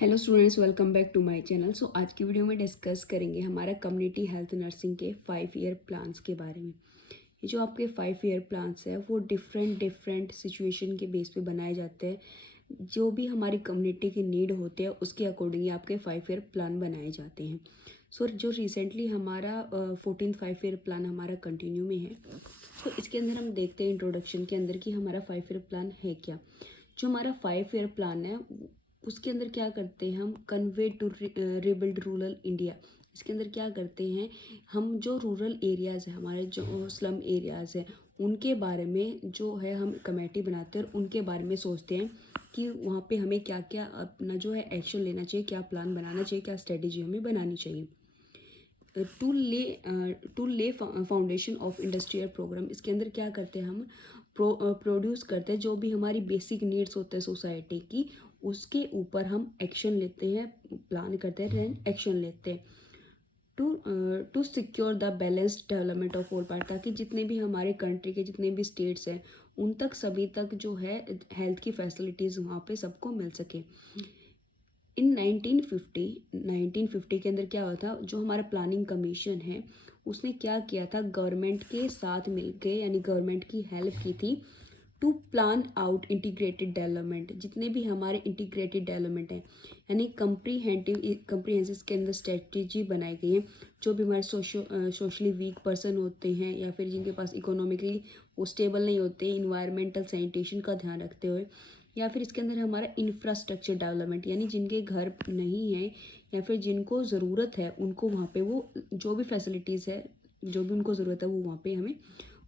Hello students, welcome back to my channel. So आज की video में डिस्कस करेंगे हमारा कम्युनिटी हेल्थ नर्सिंग के 5 ईयर प्लान्स के बारे में। ये जो आपके 5 ईयर प्लान्स है वो डिफरेंट सिचुएशन के बेस पे बनाए जाते हैं। जो भी हमारी कम्युनिटी की नीड होते हैं उसके अकॉर्डिंग आपके 5 ईयर प्लान बनाए जाते हैं। सो जो रिसेंटली हमारा 14th 5 ईयर प्लान हमारा कंटिन्यू में है। सो इसके अंदर हम देखते हैं इंट्रोडक्शन के अंदर कि हमारा 5 ईयर प्लान है क्या। जो हमारा 5 ईयर प्लान है उसके अंदर क्या करते हैं हम, convey to rebuild rural India. इसके अंदर क्या करते हैं हम, जो रूरल एरियाज़ है हमारे, जो स्लम एरियाज़ है उनके बारे में जो है हम कमेटी बनाते हैं और उनके बारे में सोचते हैं कि वहाँ पे हमें क्या क्या अपना जो है एक्शन लेना चाहिए, क्या प्लान बनाना चाहिए, क्या स्ट्रेटेजी हमें बनानी चाहिए टू ले फाउंडेशन ऑफ इंडस्ट्रियल प्रोग्राम। इसके अंदर क्या करते हैं हम, प्रोड्यूस करते हैं जो भी हमारी बेसिक नीड्स होते हैं सोसाइटी की, उसके ऊपर हम एक्शन लेते हैं, प्लान करते हैं, एक्शन लेते हैं to secure the balanced development of all part, ताकि जितने भी हमारे कंट्री के जितने भी स्टेट्स हैं उन तक सभी तक जो है हेल्थ की फैसिलिटीज़ वहाँ पे सबको मिल सके। इन 1950 के अंदर क्या हुआ था, जो हमारा प्लानिंग कमीशन है उसने क्या किया था, गवर्नमेंट के साथ मिलके यानी गवर्नमेंट की हेल्प की थी to plan out integrated development. जितने भी हमारे इंटीग्रेटेड डेवलपमेंट है यानी कंप्रीहेंसिव के अंदर स्ट्रेटजी बनाई गई है। जो भी हमारे सोशली वीक पर्सन होते हैं या फिर जिनके पास इकोनॉमिकली वो स्टेबल नहीं होते, इन्वायरमेंटल सैनिटेशन का ध्यान रखते हुए, या फिर इसके अंदर हमारा इंफ्रास्ट्रक्चर डेवलपमेंट यानी जिनके घर नहीं है या फिर जिनको ज़रूरत है उनको वहाँ पे वो जो भी फैसिलिटीज़ है, जो भी उनको ज़रूरत है वो वहाँ पे हमें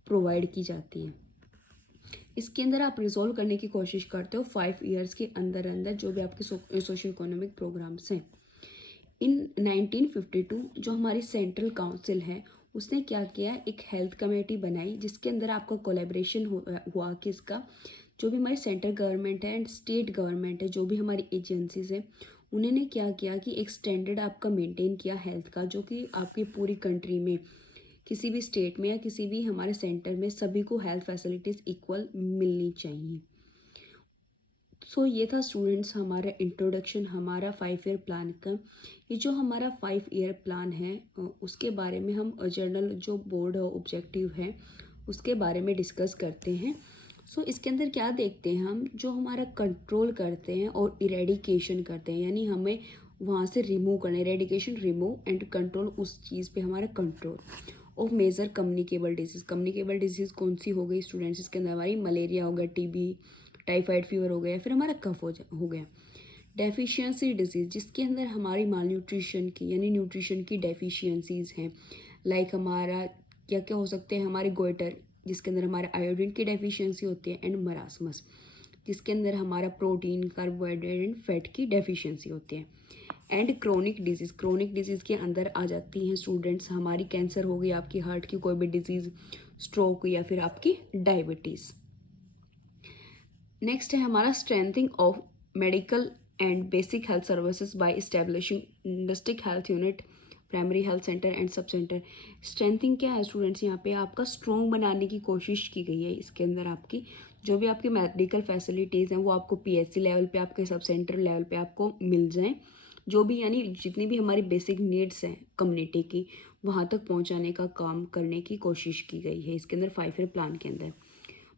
प्रोवाइड की जाती है। इसके अंदर आप रिजॉल्व करने की कोशिश करते हो 5 ईयर्स के अंदर अंदर जो भी आपके सोशल इकोनॉमिक प्रोग्राम्स हैं। इन 1952 जो हमारी सेंट्रल काउंसिल है उसने क्या किया, एक हेल्थ कमेटी बनाई जिसके अंदर आपका कोलैबोरेशन हुआ कि इसका जो भी हमारी सेंट्रल गवर्नमेंट है एंड स्टेट गवर्नमेंट है, जो भी हमारी एजेंसीज है, उन्होंने क्या किया कि एक स्टैंडर्ड आपका मेंटेन किया हेल्थ का, जो कि आपकी पूरी कंट्री में किसी भी स्टेट में या किसी भी हमारे सेंटर में सभी को हेल्थ फैसिलिटीज़ इक्वल मिलनी चाहिए। सो ये था स्टूडेंट्स हमारा इंट्रोडक्शन हमारा 5 ईयर प्लान का। ये जो हमारा 5 ईयर प्लान है उसके बारे में हम जर्नल जो बोर्ड ऑब्जेक्टिव है उसके बारे में डिस्कस करते हैं। सो इसके अंदर क्या देखते हैं हम, जो हमारा कंट्रोल करते हैं और इरेडिकेशन करते हैं, यानी हमें वहाँ से रिमूव करना, इरेडिकेशन रिमूव एंड कंट्रोल, उस चीज़ पे हमारा control of major communicable disease. Communicable disease कौन सी हो गई स्टूडेंट्स, इसके अंदर हमारी मलेरिया हो गया, टीबी, टाइफाइड फीवर हो गया, फिर हमारा कफ हो गया। डेफिशिएंसी डिजीज़ जिसके अंदर हमारी माल न्यूट्रिशन की यानी न्यूट्रिशन की डेफिशिएंसीज हैं, लाइक हमारा क्या क्या हो सकते हैं, हमारे गोइटर जिसके अंदर हमारे आयोडीन की डेफिशिएंसी होती है, एंड मरासमस जिसके अंदर हमारा प्रोटीन, कार्बोहाइड्रेट एंड फैट की डेफिशिएंसी होती है। एंड क्रोनिक डिजीज़ के अंदर आ जाती हैं स्टूडेंट्स हमारी कैंसर हो गई, आपकी हार्ट की कोई भी डिजीज़, स्ट्रोक या फिर आपकी डायबिटीज़। नेक्स्ट है हमारा strengthening of medical and basic health services by establishing district health unit, primary health centre and sub centre. Strengthening क्या है स्टूडेंट्स, यहाँ पे आपका स्ट्रॉन्ग बनाने की कोशिश की गई है। इसके अंदर आपकी जो भी आपकी मेडिकल फैसिलिटीज़ हैं वो आपको पीएचसी लेवल पे, आपके सब सेंटर लेवल पे आपको मिल जाएं। जो भी यानी जितनी भी हमारी बेसिक नीड्स हैं कम्युनिटी की वहाँ तक पहुँचाने का काम करने की कोशिश की गई है इसके अंदर 5 ईयर प्लान के अंदर।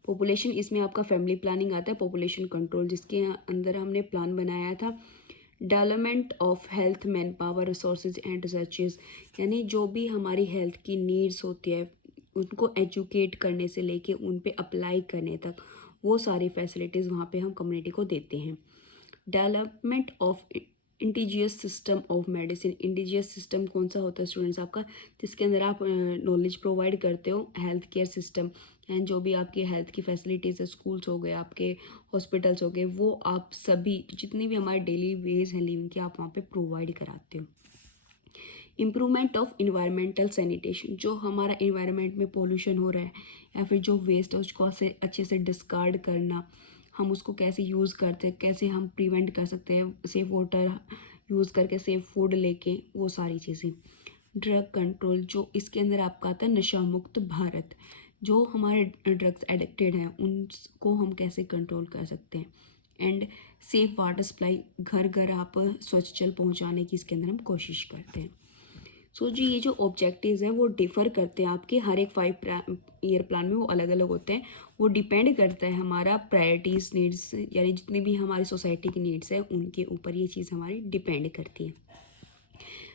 पॉपुलेशन, इसमें आपका फैमिली प्लानिंग आता है। पॉपुलेशन कंट्रोल जिसके अंदर हमने प्लान बनाया था development of health man power resources and researches, यानी जो भी हमारी हेल्थ की नीड्स होती है उनको एजुकेट करने से लेके उन पे अप्लाई करने तक वो सारी फैसिलिटीज़ वहाँ पे हम कम्युनिटी को देते हैं। Development of indigenous system of medicine. Indigenous system कौन सा होता है स्टूडेंट्स आपका, जिसके अंदर आप नॉलेज प्रोवाइड करते हो हेल्थ केयर सिस्टम एंड जो भी आपकी हेल्थ की फैसिलिटीज़ है, स्कूल्स हो गए, आपके हॉस्पिटल्स हो गए, वो आप सभी जितनी भी हमारे डेली वेज हैं लिविंग के आप वहाँ पे प्रोवाइड कराते हो। इम्प्रूवमेंट ऑफ इन्वायरमेंटल सैनिटेशन, जो हमारा इन्वायरमेंट में पोल्यूशन हो रहा है या फिर जो वेस्ट है उसको से अच्छे से डिस्कार्ड करना, हम उसको कैसे यूज़ करते हैं, कैसे हम प्रिवेंट कर सकते हैं, सेफ वाटर यूज़ करके, सेफ फूड लेके, वो सारी चीज़ें। ड्रग कंट्रोल, जो इसके अंदर आपका आता है नशा मुक्त भारत, जो हमारे ड्रग्स एडिक्टेड हैं उनको हम कैसे कंट्रोल कर सकते हैं। एंड सेफ वाटर सप्लाई, घर घर आप स्वच्छ जल पहुंचाने की इसके अंदर हम कोशिश करते हैं। सो जी ये जो ऑब्जेक्टिव्स हैं वो डिफ़र करते हैं आपके हर एक 5 ईयर प्लान में, वो अलग अलग होते हैं। वो डिपेंड करता है हमारा प्रायोरिटीज़ नीड्स, यानी जितनी भी हमारी सोसाइटी की नीड्स है उनके ऊपर ये चीज़ हमारी डिपेंड करती है।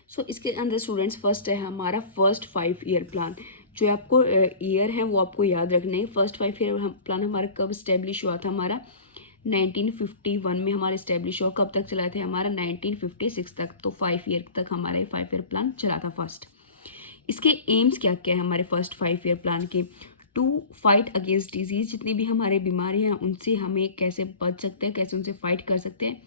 सो इसके अंदर स्टूडेंट्स फर्स्ट है हमारा फर्स्ट 5 ईयर प्लान। जो आपको ईयर है वो आपको याद रखना है। फर्स्ट 5 ईयर प्लान हमारा कब इस्टेब्लिश हुआ था? हमारा 1951 में हमारा इस्टेब्लिश हुआ। कब तक चला था? हमारा 1956 तक। तो 5 ईयर तक हमारा 5 ईयर प्लान चला था फर्स्ट। इसके एम्स क्या क्या है हमारे फर्स्ट 5 ईयर प्लान के? टू फाइट अगेंस्ट डिजीज़, जितनी भी हमारे बीमारियां हैं उनसे हमें कैसे बच सकते हैं, कैसे उनसे फाइट कर सकते हैं।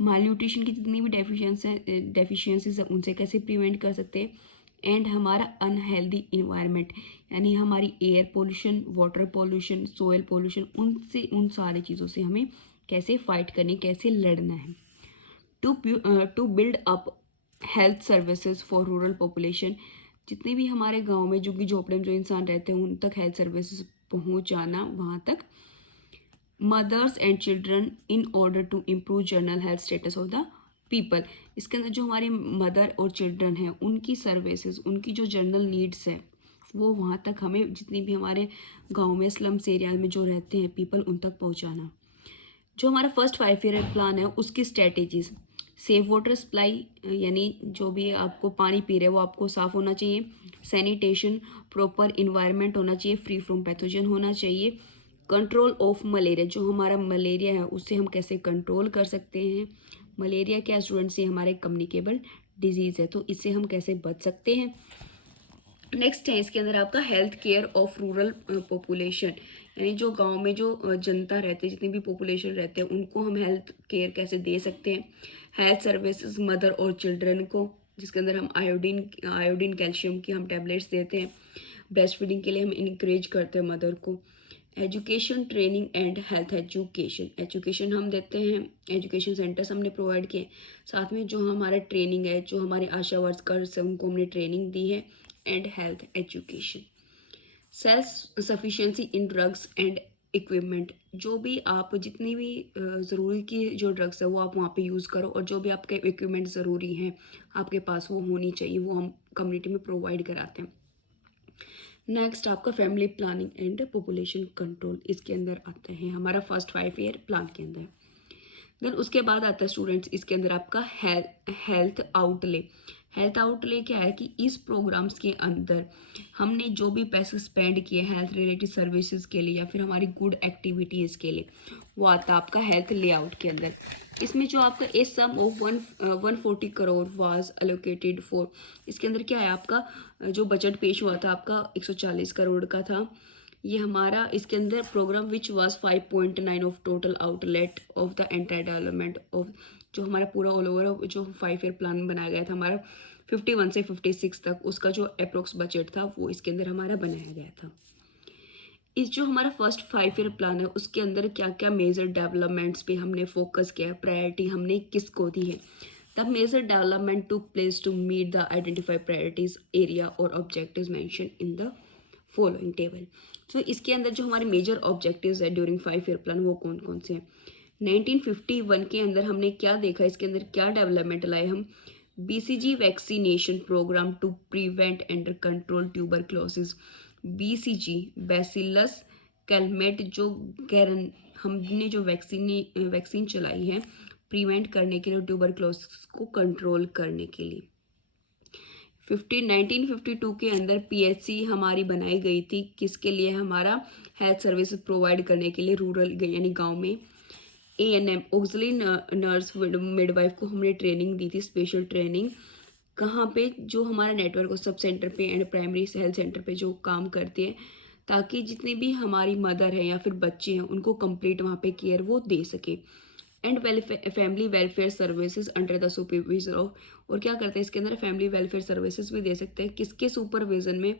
माल न्यूट्रिशन की जितनी भी डेफिशिएंसीज है उनसे कैसे प्रिवेंट कर सकते हैं। एंड हमारा अनहेल्दी इन्वायरमेंट, यानी हमारी air pollution, water pollution, soil pollution, उनसे उन सारी चीज़ों से हमें कैसे फाइट करनी, कैसे लड़ना है। To build up health services for rural population, जितने भी हमारे गांव में झुग्गी झोपड़े में जो इंसान रहते हैं उन तक हेल्थ सर्विसेज पहुंचाना वहां तक। Mothers and children in order to improve general health status of the people, इसके अंदर जो हमारे मदर और चिल्ड्रन हैं उनकी सर्विसेज, उनकी जो जनरल नीड्स है वो वहाँ तक हमें, जितनी भी हमारे गांव में स्लम्स एरिया में जो रहते हैं पीपल, उन तक पहुँचाना। जो हमारा फर्स्ट 5 ईयर प्लान है उसकी स्ट्रेटेजीज, सेफ वाटर सप्लाई, यानी जो भी आपको पानी पी रहे हैं वो आपको साफ़ होना चाहिए। सैनिटेशन, प्रॉपर इन्वायरमेंट होना चाहिए, फ्री फ्रॉम पैथोजन होना चाहिए। कंट्रोल ऑफ मलेरिया, जो हमारा मलेरिया है उससे हम कैसे कंट्रोल कर सकते हैं। मलेरिया क्या स्टूडेंट्स? ये हमारे कम्युनिकेबल डिजीज़ है, तो इससे हम कैसे बच सकते हैं। नेक्स्ट है इसके अंदर आपका health care of rural population, यानी जो गांव में जो जनता रहते हैं, जितनी भी पॉपुलेशन रहते हैं उनको हम हेल्थ केयर कैसे दे सकते हैं। हेल्थ सर्विसेज मदर और चिल्ड्रन को, जिसके अंदर हम आयोडीन कैल्शियम की हम टैबलेट्स देते हैं। ब्रेस्ट फीडिंग के लिए हम इनक्रेज करते हैं मदर को। Education, training and health education, education हम देते हैं, एजुकेशन सेंटर्स हमने प्रोवाइड किए। साथ में जो हमारा ट्रेनिंग है, जो हमारे आशा वर्कर्स हैं उनको हमने ट्रेनिंग दी है। And health education. Self sufficiency in drugs and equipment, जो भी आप जितनी भी ज़रूरी की जो ड्रग्स है वो आप वहाँ पे यूज़ करो, और जो भी आपके इक्विपमेंट ज़रूरी हैं आपके पास वो होनी चाहिए, वो हम कम्युनिटी में प्रोवाइड कराते हैं। नेक्स्ट आपका family planning and population control, इसके अंदर आता है हमारा फर्स्ट 5 ईयर प्लान के अंदर। देन उसके बाद आता है स्टूडेंट्स इसके अंदर आपका हेल्थ आउटले। हेल्थ आउटले क्या है कि इस प्रोग्राम्स के अंदर हमने जो भी पैसे स्पेंड किए हेल्थ रिलेटेड सर्विसेज के लिए या फिर हमारी गुड एक्टिविटीज़ के लिए, वो आता है आपका हेल्थ लेआउट के अंदर। इसमें जो आपका a sum of 140 crore was allocated for, इसके अंदर क्या है आपका जो बजट पेश हुआ था आपका 140 करोड़ का था। ये हमारा इसके अंदर program which was 5.9 of total outlet of the entire development of, जो हमारा पूरा ऑल ओवर जो 5 ईयर प्लान बनाया गया था हमारा 51 से 56 तक, उसका जो अप्रोक्स बजट था वो इसके अंदर हमारा बनाया गया था। इस जो हमारा फर्स्ट 5 ईयर प्लान है उसके अंदर क्या क्या मेजर डेवलपमेंट्स पे हमने फोकस किया है, प्रायोरिटी हमने किसको दी है। The major development to place to meet the identified priorities area और objectives mention in the following table. So इसके अंदर जो हमारे मेजर ऑब्जेक्टिव्स है ड्यूरिंग 5 ईयर प्लान वो कौन कौन से हैं। 1951 के अंदर हमने क्या देखा, इसके अंदर क्या डेवलपमेंट लाए हम। BCG vaccination program to prevent and control tuberculosis. BCG bacillus Calmette, जो गैरन हमने जो वैक्सीन चलाई है प्रिवेंट करने के लिए, ट्यूबरक्लोसिस को कंट्रोल करने के लिए। 1952 के अंदर पीएचसी हमारी बनाई गई थी, किसके लिए? हमारा हेल्थ सर्विस प्रोवाइड करने के लिए रूरल यानी गांव में। एएनएम ऑक्सिलरी नर्स मिडवाइफ को हमने ट्रेनिंग दी थी, स्पेशल ट्रेनिंग। कहाँ पे? जो हमारा नेटवर्क सब सेंटर पे एंड प्राइमरी हेल्थ सेंटर पे जो काम करते हैं, ताकि जितनी भी हमारी मदर है या फिर बच्चे हैं उनको कंप्लीट वहाँ पे केयर वो दे सके। And family welfare services under the supervision of, और क्या करते हैं इसके अंदर फैमिली वेलफेयर सर्विसेज भी दे सकते हैं, किसके सुपरविजन में?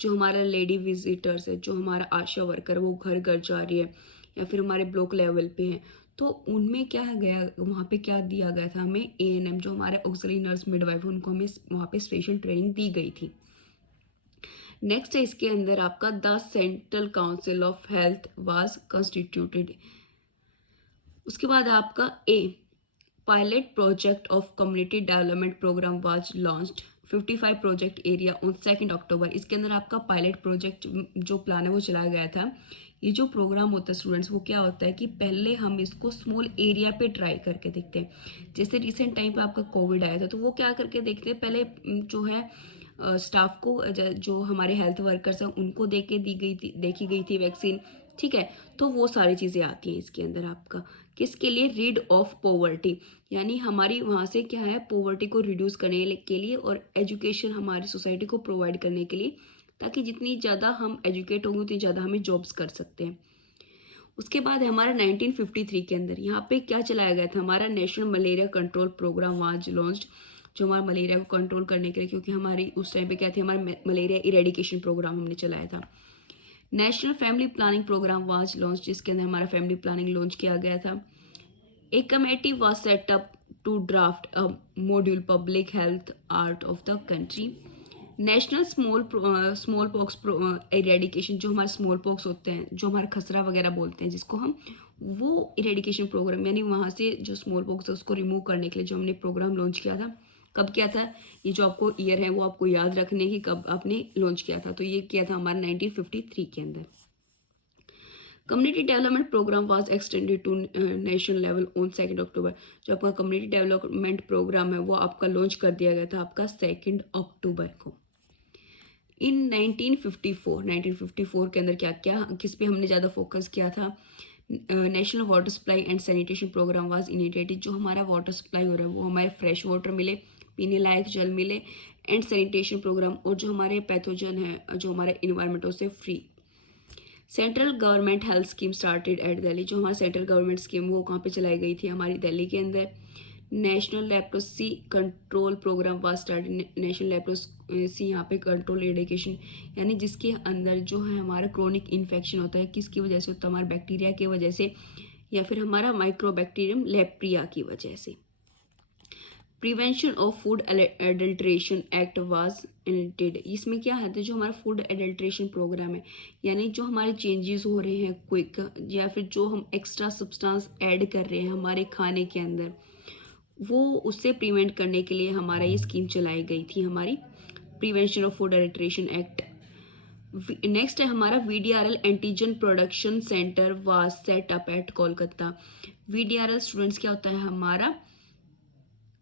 जो हमारा लेडी विजिटर्स है, जो हमारा आशा वर्कर वो घर घर जा रही है या फिर हमारे ब्लॉक लेवल पे हैं, तो उनमें क्या गया वहाँ पे क्या दिया गया था हमें, एएनएम जो हमारे ऑक्सिलरी नर्स मिडवाइफ उनको हमें वहाँ पे स्पेशल ट्रेनिंग दी गई थी। नेक्स्ट है इसके अंदर आपका the central council of health was constituted. उसके बाद आपका a, pilot project of community development program was launched 55 project area on 2 October. इसके अंदर आपका पायलट प्रोजेक्ट जो प्लान है वो चलाया गया था। ये जो प्रोग्राम होता है स्टूडेंट्स, वो क्या होता है कि पहले हम इसको स्मॉल एरिया पे ट्राई करके देखते हैं। जैसे रिसेंट टाइम पे आपका कोविड आया था, तो वो क्या करके देखते हैं, पहले जो है स्टाफ को जो हमारे हेल्थ वर्कर्स हैं उनको देखी गई थी वैक्सीन, ठीक है। तो वो सारी चीज़ें आती हैं इसके अंदर आपका, किसके लिए, रीड ऑफ पॉवर्टी, यानी हमारी वहाँ से क्या है, पॉवर्टी को रिड्यूस करने के लिए और एजुकेशन हमारी सोसाइटी को प्रोवाइड करने के लिए, ताकि जितनी ज़्यादा हम एजुकेट होंगे उतनी ज़्यादा हमें जॉब्स कर सकते हैं। उसके बाद हमारा 1953 के अंदर यहाँ पे क्या चलाया गया था, हमारा national malaria control program was launched, जो हमारा मलेरिया को कंट्रोल करने के लिए, क्योंकि हमारी उस टाइम पे क्या थी, हमारा मलेरिया इरेडिकेशन प्रोग्राम हमने चलाया था। National family planning program was launch, जिसके अंदर हमारा फैमिली प्लानिंग लॉन्च किया गया था। A committee was set up to draft a module public health art of the country. National smallpox eradication, जो हमारे स्मॉल पॉक्स होते हैं, जो हमारा खसरा वगैरह बोलते हैं जिसको हम, वो इरेडिकेशन प्रोग्राम, यानी वहाँ से जो स्मॉल पॉक्स है उसको रिमूव करने के लिए जो हमने प्रोग्राम लॉन्च किया था। कब किया था, ये जो आपको ईयर है वो आपको याद रखने की, कब आपने लॉन्च किया था, तो ये किया था हमारा 1953 के अंदर। Community development program was extended to national level on 2 October. जो आपका कम्युनिटी डेवलपमेंट प्रोग्राम है वो आपका लॉन्च कर दिया गया था आपका 2 अक्टूबर को। इन 1954 के अंदर क्या क्या, किस पे हमने ज़्यादा फोकस किया था, national water supply and sanitation program was initiated. जो हमारा वाटर सप्लाई हो रहा है वो हमारे फ्रेश वाटर मिले, पीने लायक जल मिले, एंड सैनिटेशन प्रोग्राम, और जो हमारे पैथोजन है जो हमारे इन्वायरमेंट से free. Central government health scheme started at Delhi. जो हमारी सेंट्रल गवर्नमेंट स्कीम वो कहाँ पे चलाई गई थी, हमारी दिल्ली के अंदर। National leprosy control program was started. National leprosy यहाँ पे कंट्रोल एडिकेशन, यानी जिसके अंदर जो है हमारा क्रोनिक इन्फेक्शन होता है, किसकी वजह से होता है, हमारे बैक्टीरिया की वजह से, या फिर हमारा माइक्रोबैक्टीरियम लेप्रिया की वजह से। Prevention of food adulteration act was enacted. इसमें क्या है, तो जो हमारा फूड एडल्ट्रेशन प्रोग्राम है, यानी जो हमारे चेंजेस हो रहे हैं क्विक, या फिर जो हम एक्स्ट्रा सब्सटेंस ऐड कर रहे हैं हमारे खाने के अंदर, वो उससे प्रिवेंट करने के लिए हमारा ये स्कीम चलाई गई थी, हमारी prevention of food adulteration act. Next है हमारा VDRL antigen production centre was set up at Kolkata. VDRL students क्या होता है, हमारा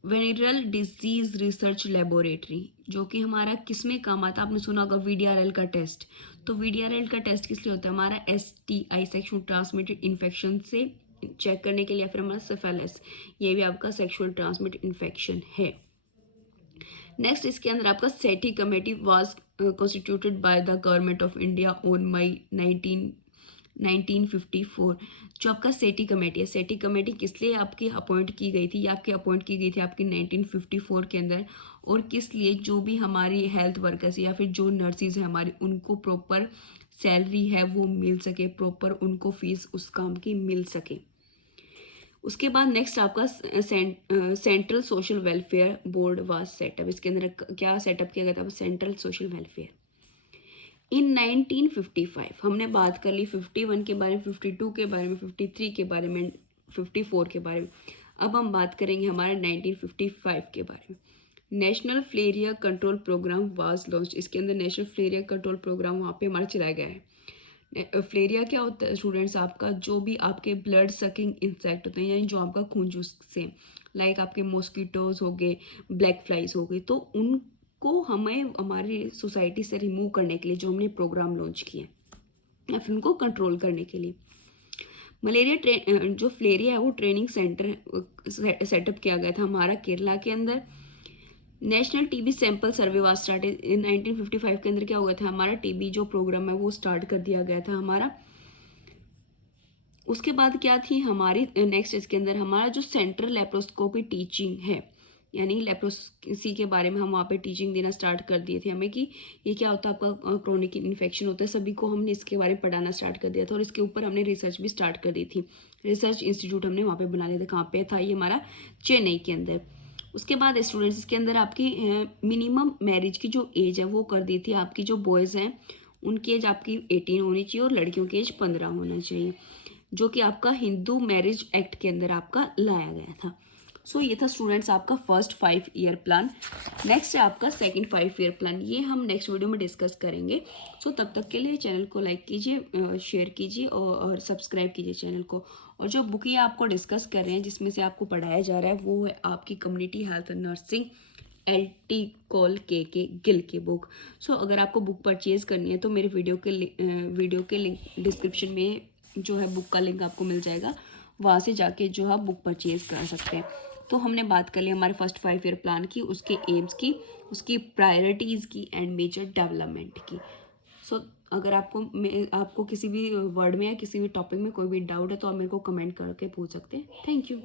वेनिरल डिजीज रिसर्च लेबोरेटरी, जो कि हमारा किस में काम आता है, आपने सुना होगा VDRL का टेस्ट। तो VDRL का टेस्ट किस लिए होता है, हमारा STI सेक्शुअल ट्रांसमिटेड इन्फेक्शन से चेक करने के लिए, या फिर हमारा सिफिलिस, ये भी आपका सेक्शुअल ट्रांसमिटेड इन्फेक्शन है। नेक्स्ट इसके अंदर आपका सेटी committee was constituted by the government of India on May 1954। जो आपका सेटी कमेटी है, सेटी कमेटी किस लिए आपकी अपॉइंट की गई थी, ये आपकी अपॉइंट की गई थी आपकी 1954 के अंदर, और किस लिए, जो भी हमारी हेल्थ वर्कर्स या फिर जो नर्सिस हैं हमारी, उनको प्रॉपर सैलरी है वो मिल सके, प्रॉपर उनको फीस उस काम की मिल सके। उसके बाद नेक्स्ट आपका central social welfare board was setup. इसके अंदर क्या सेटअप किया गया था, सेंट्रल सोशल वेलफेयर। इन 1955 हमने बात कर ली 51 के बारे में, 52 के बारे में, 53 के बारे में, 54 के बारे में। अब हम बात करेंगे हमारे 1955 के बारे में। National filaria control program was launch. इसके अंदर नेशनल फ्लेरिया कंट्रोल प्रोग्राम वहाँ पे हमारा चलाया गया है। फ्लेरिया क्या होता है स्टूडेंट्स, आपका जो भी आपके ब्लड सकिंग इंसेक्ट होते हैं, यानी जो आपका खून चूसते हैं, लाइक आपके मॉस्किटोज हो गए, ब्लैक फ्लाइज हो गए, तो उनको हमें हमारी सोसाइटी से रिमूव करने के लिए जो हमने प्रोग्राम लॉन्च किए, या फिर उनको कंट्रोल करने के लिए। मलेरिया जो फ्लेरिया है वो ट्रेनिंग सेंटर सेटअप किया गया था हमारा केरला के अंदर। National TB sample survey was started in 1955 के अंदर क्या हुआ था, हमारा टीबी जो प्रोग्राम है वो स्टार्ट कर दिया गया था हमारा। उसके बाद क्या थी हमारी नेक्स्ट, इसके अंदर हमारा जो सेंट्रल लेप्रोस्कोपी टीचिंग है, यानी लेप्रोसी के बारे में हम वहाँ पे टीचिंग देना स्टार्ट कर दिए थे हमें, कि ये क्या होता है, आपका क्रोनिक इन्फेक्शन होता है, सभी को हमने इसके बारे में पढ़ाना स्टार्ट कर दिया था, और इसके ऊपर हमने रिसर्च भी स्टार्ट कर दी थी। रिसर्च इंस्टीट्यूट हमने वहाँ पे बना लिया था, कहाँ पे था ये हमारा, चेन्नई के अंदर। उसके बाद स्टूडेंट्स इसके अंदर आपकी मिनिमम मैरिज की जो एज है वो कर दी थी, आपकी जो बॉयज़ हैं उनकी एज आपकी 18 होनी चाहिए और लड़कियों की एज 15 होना चाहिए। जो कि आपका हिंदू मैरिज एक्ट के अंदर आपका लाया गया था। सो ये था स्टूडेंट्स आपका फर्स्ट 5 ईयर प्लान। नेक्स्ट है आपका सेकंड 5 ईयर प्लान, ये हम नेक्स्ट वीडियो में डिस्कस करेंगे। सो तब तक के लिए चैनल को लाइक कीजिए, शेयर कीजिए और सब्सक्राइब कीजिए चैनल को। और जो बुक ये आपको डिस्कस कर रहे हैं जिसमें से आपको पढ़ाया जा रहा है वो है आपकी community health nursing LT call के गिल की बुक। सो अगर आपको बुक परचेज़ करनी है तो मेरे वीडियो के लिंक डिस्क्रिप्शन में जो है बुक का लिंक आपको मिल जाएगा, वहाँ से जाके जो है बुक परचेज़ कर सकते हैं। तो हमने बात कर ली हमारे फर्स्ट 5 ईयर प्लान की, उसके एम्स की, उसकी प्रायोरिटीज़ की एंड मेजर डेवलपमेंट की। सो अगर आपको किसी भी वर्ड में या किसी भी टॉपिक में कोई भी डाउट है तो आप मेरे को कमेंट करके पूछ सकते हैं। Thank you.